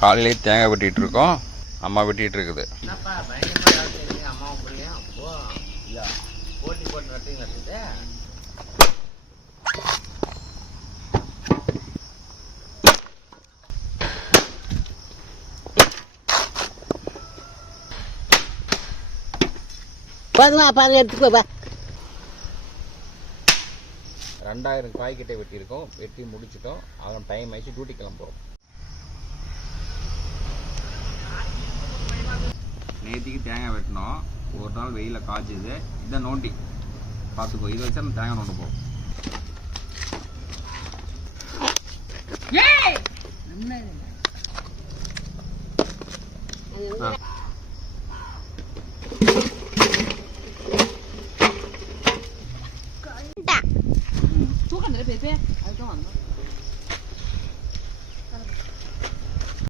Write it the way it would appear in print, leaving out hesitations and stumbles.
காலையிலே தேங்காய் வெட்டிகிட்டு இருக்கோம். அம்மா வெட்டிகிட்டு இருக்குது. போட்டி போட்டு நட்டுங்க. எடுத்துக்கோ. 2000 காய்கிட்ட வெட்டியிருக்கோம். வெட்டி முடிச்சிட்டோம். அவன் டைம் ஆயிடுச்சு, டியூட்டி கிளம்புறோம். நேற்றுக்கு தேங்காய் வெட்டினோம். ஒரு நாள் வெயிலில் காய்ச்சிது. இதை நோண்டி பார்த்துக்கோ. இதை வச்சா நம்ம தேங்காய் நோண்டு போகும்.